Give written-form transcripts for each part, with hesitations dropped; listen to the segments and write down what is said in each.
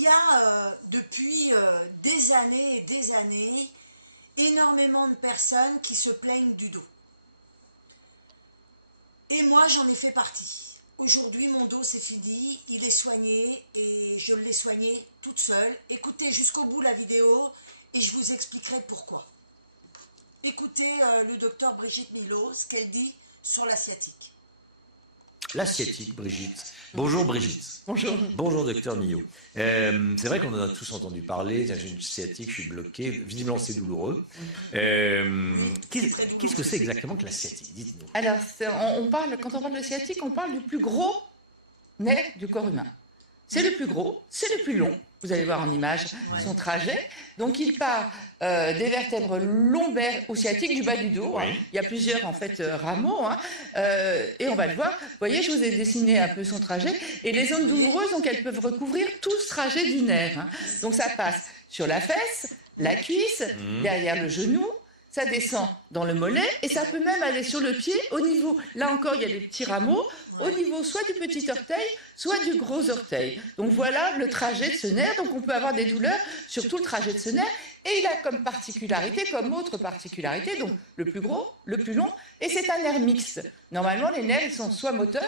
Il y a depuis des années et des années énormément de personnes qui se plaignent du dos. Et moi, j'en ai fait partie. Aujourd'hui, mon dos, c'est fini, il est soigné et je l'ai soigné toute seule. Écoutez jusqu'au bout la vidéo et je vous expliquerai pourquoi. Écoutez le docteur Brigitte Millot, ce qu'elle dit sur la sciatique. La sciatique, Brigitte. Bonjour Brigitte. Bonjour. Bonjour docteur Millot. C'est vrai qu'on en a tous entendu parler, j'ai une sciatique, je suis bloqué, visiblement c'est douloureux. Qu'est-ce que c'est exactement que la sciatique? Dites-nous. Alors, quand on parle de sciatique, on parle du plus gros nerf du corps humain. C'est le plus gros, c'est le plus long. Vous allez voir en image son trajet. Donc, il part des vertèbres lombaires ou sciatiques du bas du dos. Oui. Hein. Il y a plusieurs, en fait, rameaux. Hein. Et on va le voir. Vous voyez, je vous ai dessiné un peu son trajet. Et les zones douloureuses, donc, elles peuvent recouvrir tout ce trajet du nerf. Hein. Donc, ça passe sur la fesse, la cuisse, derrière le genou. Ça descend dans le mollet et ça peut même aller sur le pied au niveau, là encore il y a des petits rameaux, au niveau soit du petit orteil, soit du gros orteil. Donc voilà le trajet de ce nerf, donc on peut avoir des douleurs sur tout le trajet de ce nerf et il a comme particularité, comme autre particularité, donc le plus gros, le plus long et c'est un nerf mixte. Normalement les nerfs ils sont soit moteurs,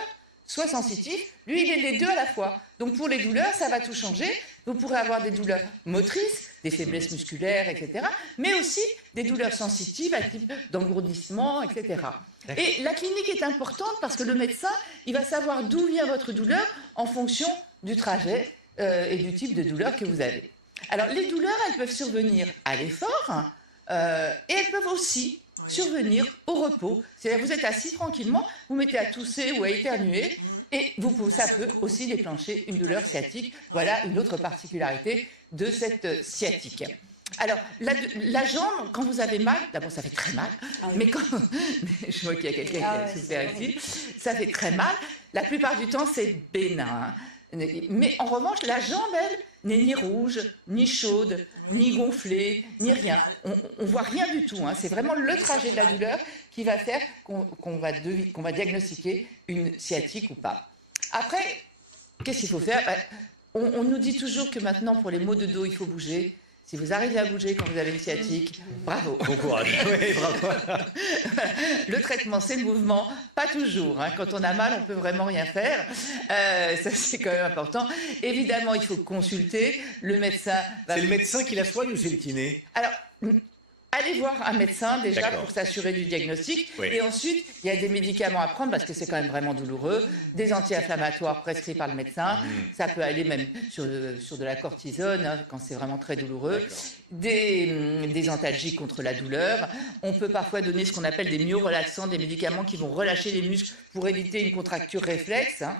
soit sensitifs, lui il est les deux à la fois. Donc pour les douleurs ça va tout changer, vous pourrez avoir des douleurs motrices, des faiblesses musculaires, etc. Mais aussi des douleurs sensitives, à type d'engourdissement, etc. Et la clinique est importante parce que le médecin, il va savoir d'où vient votre douleur en fonction du trajet et du type de douleur que vous avez. Alors, les douleurs, elles peuvent survenir à l'effort et elles peuvent aussi survenir au repos. C'est-à-dire, vous êtes assis tranquillement, vous mettez à tousser ou à éternuer et ça peut aussi déclencher une douleur sciatique. Voilà une autre particularité de cette sciatique. Alors, la jambe, quand vous avez mal, d'abord ça fait très mal, mais je vois qu'il y a quelqu'un qui est super ici, ça fait très mal. La plupart du temps, c'est bénin. Mais en revanche, la jambe, elle, n'est ni rouge, ni chaude, ni gonflée, ni rien. On voit rien du tout. Hein. C'est vraiment le trajet de la douleur qui va faire qu'on va diagnostiquer une sciatique ou pas. Après, qu'est-ce qu'il faut faire? On nous dit toujours que maintenant, pour les maux de dos, il faut bouger. Si vous arrivez à bouger quand vous avez une sciatique, bravo. Bon courage. Oui, bravo. Le traitement, c'est le mouvement, pas toujours. Hein. Quand on a mal, on peut vraiment rien faire. Ça, c'est quand même important. Évidemment, il faut consulter. Le médecin... C'est le médecin qui la soigne ou c'est le kiné? Alors, allez voir un médecin déjà pour s'assurer du diagnostic. Oui. Et ensuite, il y a des médicaments à prendre parce que c'est quand même vraiment douloureux. Des anti-inflammatoires prescrits par le médecin. Ça peut aller même sur de la cortisone hein, quand c'est vraiment très douloureux. Des antalgiques contre la douleur. On peut parfois donner ce qu'on appelle des myorelaxants, des médicaments qui vont relâcher les muscles pour éviter une contracture réflexe. Hein.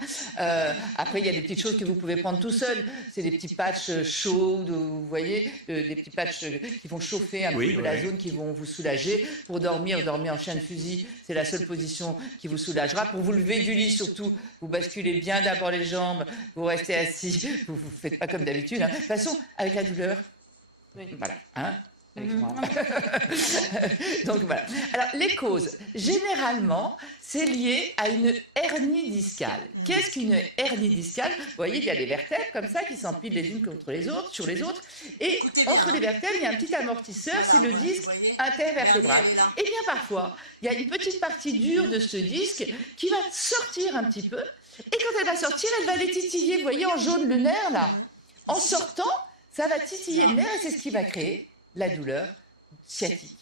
Après, il y a des petites choses que vous pouvez prendre tout seul. C'est des petits patchs chauds, vous voyez, des petits patchs qui vont chauffer un petit peu la zone, qui vont vous soulager. Pour dormir, dormez en chien de fusil. C'est la seule position qui vous soulagera. Pour vous lever du lit, surtout, vous basculez bien d'abord les jambes, vous restez assis, vous ne faites pas comme d'habitude. Hein. De toute façon, avec la douleur, voilà, hein. Donc voilà. Alors les causes, généralement, c'est lié à une hernie discale. Qu'est-ce qu'une hernie discale? Vous voyez, il y a des vertèbres comme ça qui s'empilent les unes contre les autres, sur les autres, et entre les vertèbres, il y a un petit amortisseur, c'est le disque intervertébral. Et bien parfois, il y a une petite partie dure de ce disque qui va sortir un petit peu, et quand elle va sortir, elle va aller titiller, vous voyez en jaune le nerf là. En sortant, ça va titiller le nerf et c'est ce qui va créer la douleur sciatique.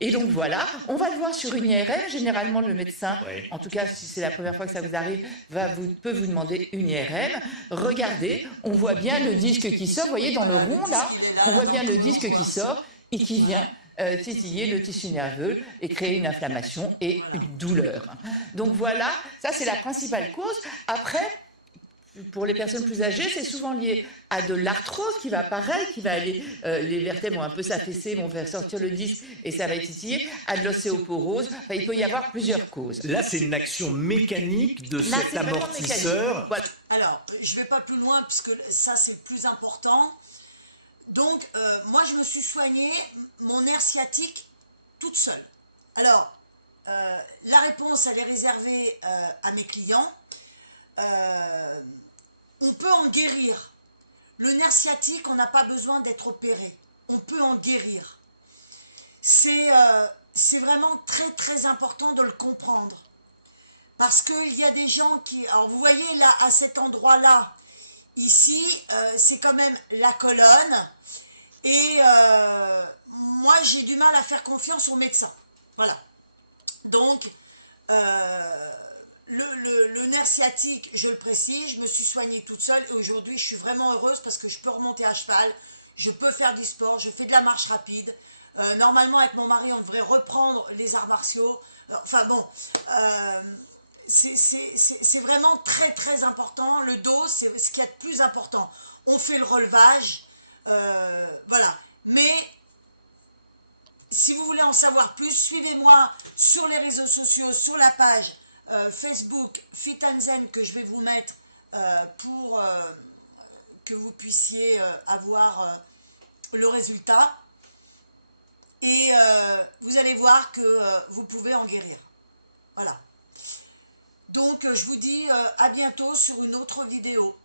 Et donc voilà, on va le voir sur une IRM. Généralement, le médecin, en tout cas si c'est la première fois que ça vous arrive, peut vous demander une IRM. Regardez, on voit bien le disque qui sort. Vous voyez dans le rond là, on voit bien le disque qui sort et qui vient titiller le tissu nerveux et créer une inflammation et une douleur. Donc voilà, ça c'est la principale cause. Après, pour les personnes plus âgées, c'est souvent lié à de l'arthrose qui va apparaître, qui va aller, les vertèbres vont un peu s'affaisser, vont faire sortir le disque et ça va être titillé, à de l'ostéoporose. Enfin, il peut y avoir plusieurs causes. Là, c'est une action mécanique de cet amortisseur. Voilà. Alors, je ne vais pas plus loin puisque ça, c'est le plus important. Donc, moi, je me suis soignée mon nerf sciatique toute seule. Alors, la réponse, elle est réservée à mes clients. On peut en guérir. Le nerf sciatique, on n'a pas besoin d'être opéré. On peut en guérir. C'est vraiment très très important de le comprendre. Parce qu'il y a des gens qui... Alors vous voyez là, à cet endroit-là, ici, c'est quand même la colonne. Et moi, j'ai du mal à faire confiance aux médecins. Voilà. Donc, le nerf sciatique, je le précise, je me suis soignée toute seule et aujourd'hui, je suis vraiment heureuse parce que je peux remonter à cheval, je peux faire du sport, je fais de la marche rapide. Normalement, avec mon mari, on devrait reprendre les arts martiaux. Enfin bon, c'est vraiment très très important. Le dos, c'est ce qu'il y a de plus important. On fait le relevage, voilà. Mais si vous voulez en savoir plus, suivez-moi sur les réseaux sociaux, sur la page Facebook Fit and Zen que je vais vous mettre pour que vous puissiez avoir le résultat. Et vous allez voir que vous pouvez en guérir. Voilà. Donc je vous dis à bientôt sur une autre vidéo.